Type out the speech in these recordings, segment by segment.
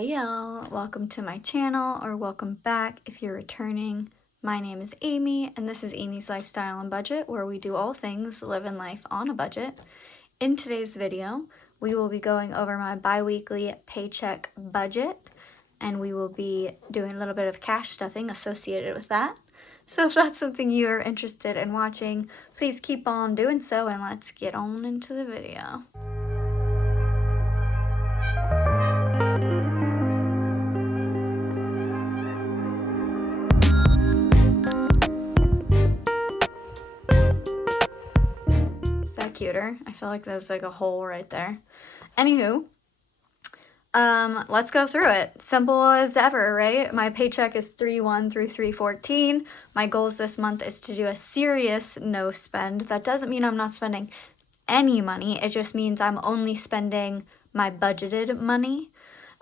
Hey y'all, welcome to my channel, or welcome back if you're returning. My name is Amy, and this is Amy's Lifestyle and Budget, where we do all things living life on a budget. In today's video, we will be going over my bi-weekly paycheck budget, and we will be doing a little bit of cash stuffing associated with that. So if that's something you are interested in watching, please keep on doing so, and let's get on into the video. Cuter. I feel like there's like a hole right there. Anywho, let's go through it. Simple as ever, right? My paycheck is 3/1 through 3/14. My goals this month is to do a serious no spend. That doesn't mean I'm not spending any money. It just means I'm only spending my budgeted money,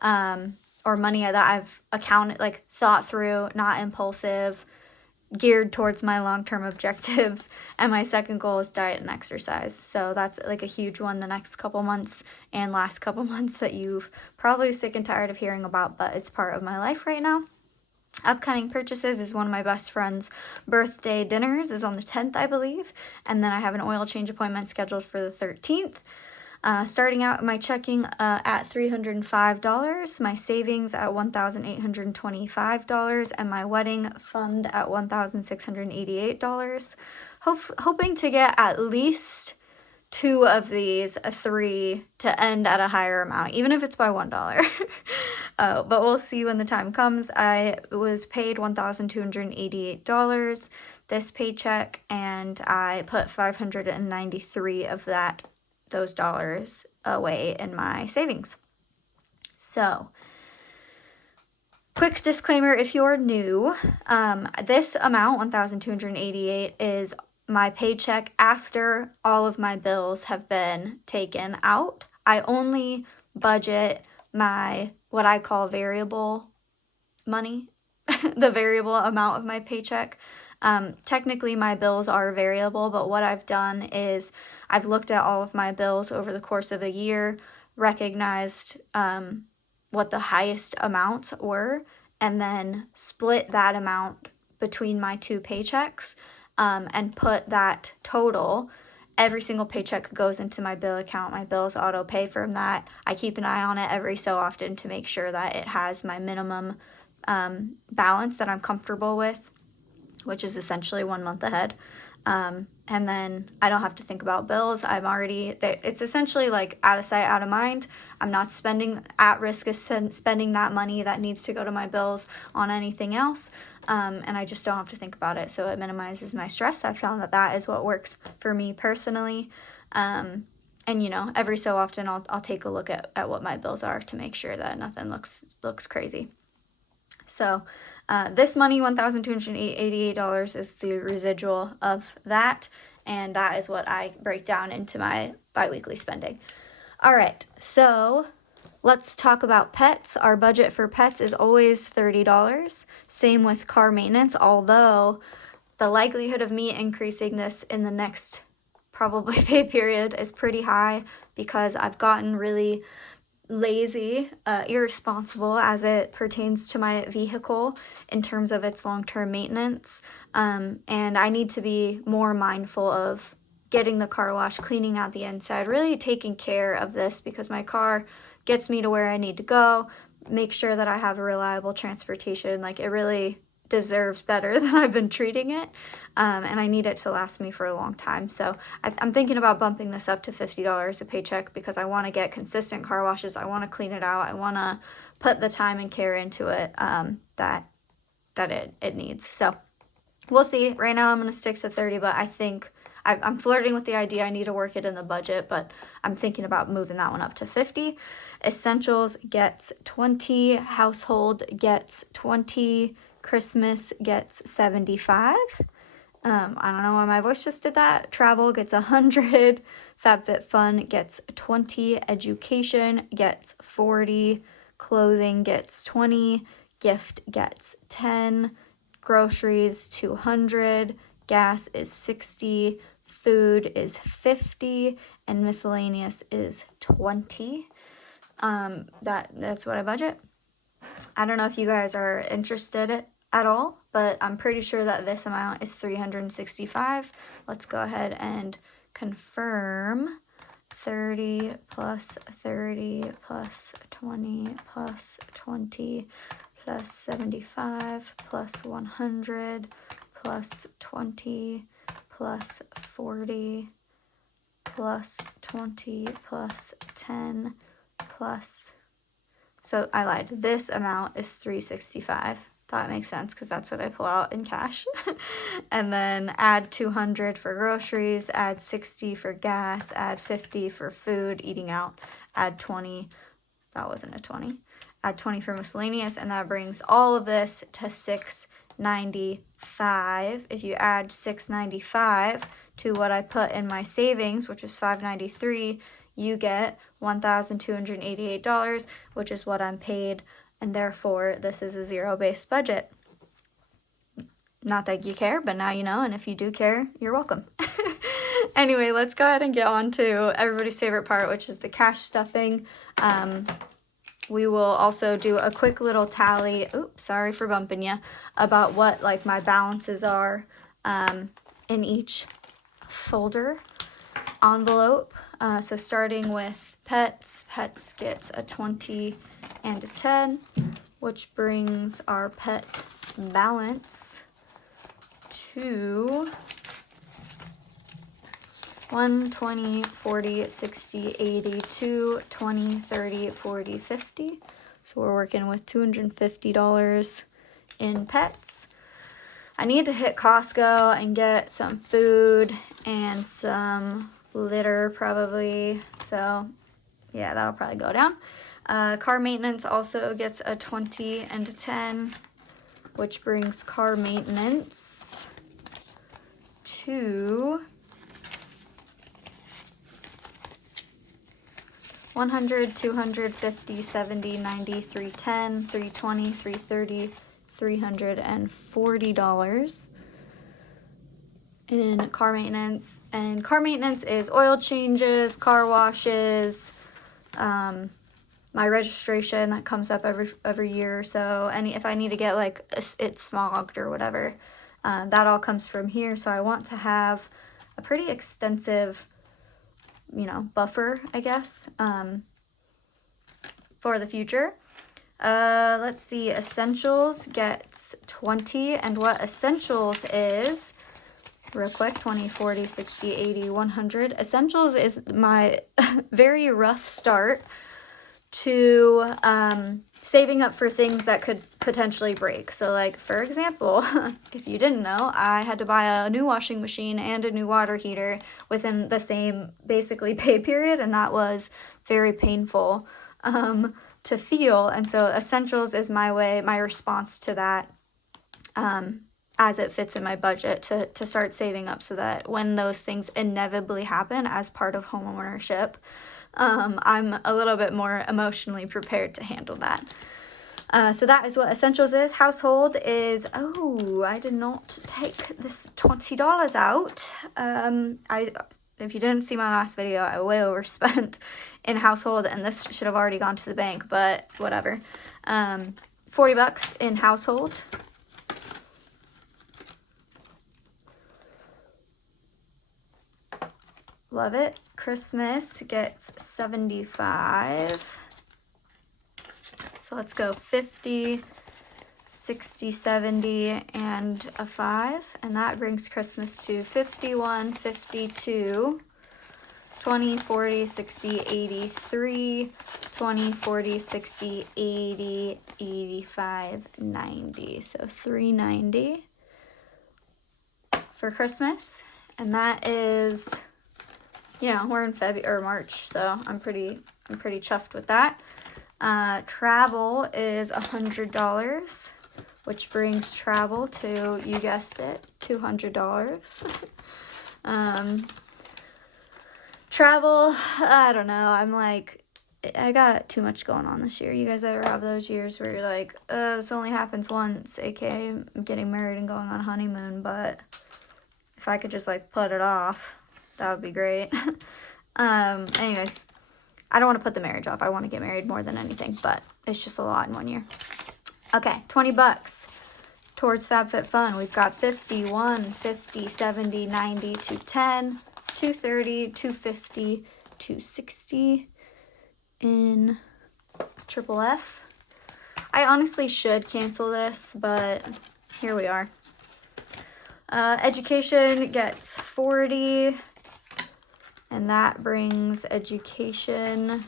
or money that I've accounted, like thought through, not impulsive, geared towards my long-term objectives. And my second goal is diet and exercise. So that's like a huge one the next couple months and last couple months that you've probably sick and tired of hearing about, but it's part of my life right now. Upcoming purchases is one of my best friend's birthday dinners is on the 10th, I believe. And then I have an oil change appointment scheduled for the 13th. Starting out my checking at $305, my savings at $1,825, and my wedding fund at $1,688. Hoping to get at least two of these, three, to end at a higher amount, even if it's by $1. But we'll see when the time comes. I was paid $1,288 this paycheck, and I put $593 of those dollars away in my savings. So, quick disclaimer if you're new, this amount, $1,288, is my paycheck after all of my bills have been taken out. I only budget my, what I call variable money, the variable amount of my paycheck. Technically my bills are variable, but what I've done is I've looked at all of my bills over the course of a year, recognized what the highest amounts were, and then split that amount between my two paychecks, and put that total. Every single paycheck goes into my bill account. My bills auto pay from that. I keep an eye on it every so often to make sure that it has my minimum balance that I'm comfortable with, which is essentially 1 month ahead. And then I don't have to think about bills. It's essentially like out of sight, out of mind. I'm not at risk of spending that money that needs to go to my bills on anything else. And I just don't have to think about it. So it minimizes my stress. I found that is what works for me personally. And every so often I'll take a look at what my bills are to make sure that nothing looks crazy. So this money, $1,288, is the residual of that, and that is what I break down into my bi-weekly spending. All right, so let's talk about pets. Our budget for pets is always $30. Same with car maintenance, although the likelihood of me increasing this in the next probably pay period is pretty high because I've gotten really lazy, irresponsible as it pertains to my vehicle in terms of its long-term maintenance, and I need to be more mindful of getting the car wash, cleaning out the inside, really taking care of this because my car gets me to where I need to go, make sure that I have a reliable transportation. Like, it really deserves better than I've been treating it, and I need it to last me for a long time. So I'm thinking about bumping this up to $50 a paycheck because I want to get consistent car washes. I want to clean it out. I want to put the time and care into it that it needs. So we'll see. Right now I'm going to stick to 30, but I think I'm flirting with the idea. I need to work it in the budget, but I'm thinking about moving that one up to 50. Essentials gets 20, household gets 20, Christmas gets 75. I don't know why my voice just did that. Travel gets 100. FabFitFun gets 20. Education gets 40. Clothing gets 20. Gift gets 10. Groceries 200. Gas is 60. Food is 50. And miscellaneous is 20. That's what I budget. I don't know if you guys are interested at all, but I'm pretty sure that this amount is $365. Let's go ahead and confirm. 30 plus 30 plus 20 plus 20 plus 75 plus 100 plus 20 plus 40 plus 20 plus 10 plus, so I lied, this amount is $365. That makes sense because that's what I pull out in cash. And then add 200 for groceries, add 60 for gas, add 50 for food, eating out, add 20, that wasn't a 20, add 20 for miscellaneous, and that brings all of this to $695. If you add $695 to what I put in my savings, which is $593, you get $1,288, which is what I'm paid, and therefore this is a zero-based budget. Not that you care, but now you know, and if you do care, you're welcome. Anyway, let's go ahead and get on to everybody's favorite part, which is the cash stuffing. We will also do a quick little tally, oops, sorry for bumping you, about what like my balances are in each folder envelope. So starting with pets gets a 20 and a 10, which brings our pet balance to 1, 20, 40, 60, 80, 2, 20, 30, 40, 50. So we're working with $250 in pets. I need to hit Costco and get some food and some litter probably. So yeah, that'll probably go down. Car maintenance also gets a 20 and a 10, which brings car maintenance to 100, 200, 50, 70, 90, 310, 320, 330, $340 in car maintenance. And car maintenance is oil changes, car washes, my registration that comes up every year or so. If I need to get like it's smogged or whatever, that all comes from here. So I want to have a pretty extensive, buffer, I guess, for the future. Let's see, essentials gets 20, and what essentials is, real quick, 20, 40, 60, 80, 100. Essentials is my very rough start to saving up for things that could potentially break. So like, for example, if you didn't know, I had to buy a new washing machine and a new water heater within the same basically pay period, and that was very painful to feel. And so essentials is my response to that, as it fits in my budget to start saving up so that when those things inevitably happen as part of homeownership, I'm a little bit more emotionally prepared to handle that. So that is what essentials is. Household is, I did not take this $20 out. If you didn't see my last video, I way overspent in household, and this should have already gone to the bank, but whatever. $40 in household. Love it. Christmas gets 75. So let's go 50, 60, 70, and a 5. And that brings Christmas to 51, 52, 20, 40, 60, 83, 20, 40, 60, 80, 85, 90. So $390 for Christmas. And that is, we're in February or March, so I'm pretty chuffed with that. Travel is $100, which brings travel to, you guessed it, $200. Travel, I don't know. I'm like, I got too much going on this year. You guys ever have those years where you're like, this only happens once, aka I'm getting married and going on honeymoon, but if I could just like put it off, that would be great. Anyways, I don't want to put the marriage off. I want to get married more than anything, but it's just a lot in one year. Okay, 20 bucks towards FabFitFun. We've got 50, 1, 50, 70, 90, 210, 230, 250, 260 in Triple F. I honestly should cancel this, but here we are. Education gets 40, and that brings education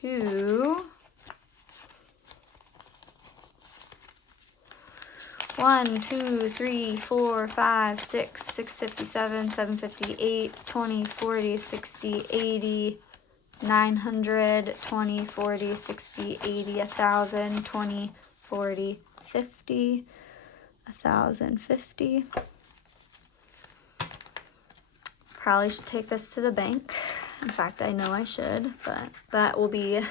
to 1, 2, 3, 4, 5, 6, 657, 758, 20, 40, 60, 80, 900, 20, 40, 60, 80, 1,000, 20, 40, 50, 1,050. Probably should take this to the bank. In fact, I know I should, but that will be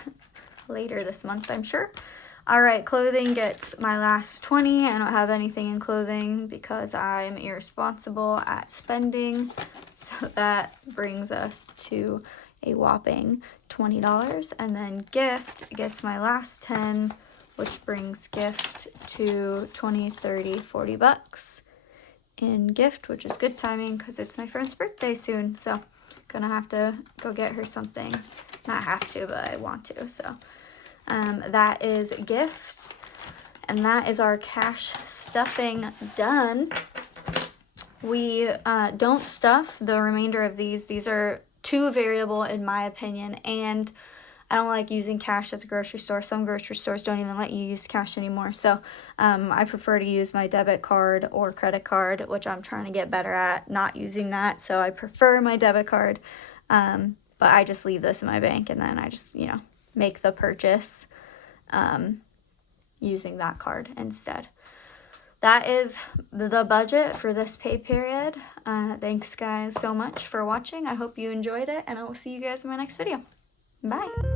later this month, I'm sure. All right, clothing gets my last 20. I don't have anything in clothing because I'm irresponsible at spending. So that brings us to a whopping $20. And then gift gets my last 10, which brings gift to 20, 30, 40 bucks in gift, which is good timing because it's my friend's birthday soon. So gonna have to go get her something. Not have to, but I want to, so. That is gift, and that is our cash stuffing done. We don't stuff the remainder of these. These are too variable in my opinion, and I don't like using cash at the grocery store. Some grocery stores don't even let you use cash anymore, so I prefer to use my debit card or credit card, which I'm trying to get better at not using that, so I prefer my debit card, but I just leave this in my bank, and then I just, make the purchase using that card instead. That is the budget for this pay period. Thanks guys so much for watching. I hope you enjoyed it, and I will see you guys in my next video. Bye.